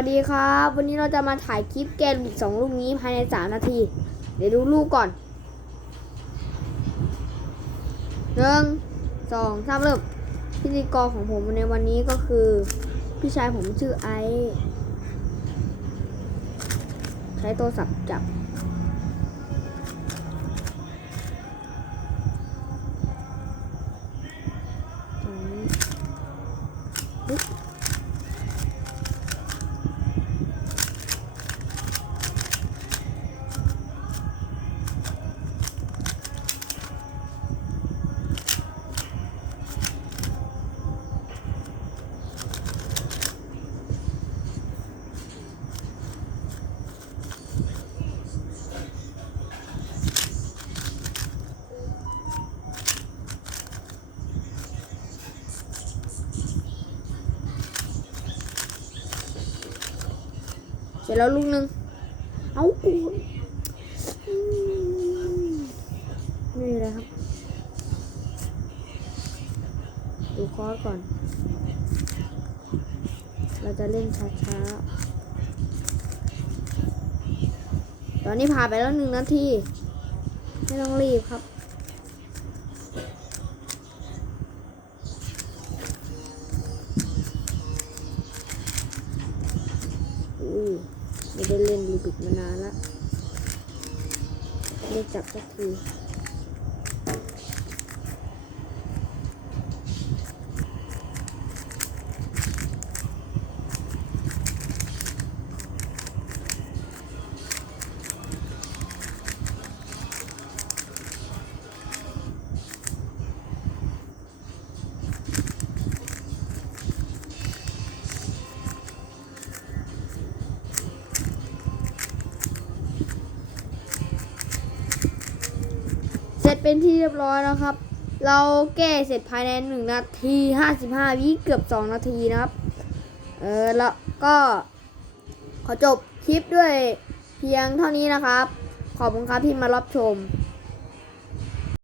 วัสดีครับ วันนี้เราจะมาถ่ายคลิปแกนบิกสองลูกนี้ภายในสามนาที เดี๋ยวดูลูกก่อนหนึ่งสองสามเริ่มพิธีกรของผมในวันนี้ก็คือ พี่ชายผมชื่อไอซ์ใช้โทรศัพท์จับตร สร็จแล้วลูกนึง เอากูนี่เลยครับ ดูคอร์สก่อน เราจะเล่นช้าๆ ตอนนี้ผ่านไปแล้วหนึ่งนาที ไม่ต้องรีบครับอุ้ย ไม่ได้เล่นลูบิกมานานละไม่จับสักที เป็นที่เรียบร้อยแล้วครับ เราแก้เสร็จภายในหนึ่งนาทีห้าสิบห้าวิเกือบสองนาทีนะครับ เออแล้วก็ขอจบคลิปด้วยเพียงเท่านี้นะครับ ขอบคุณครับที่มารับชม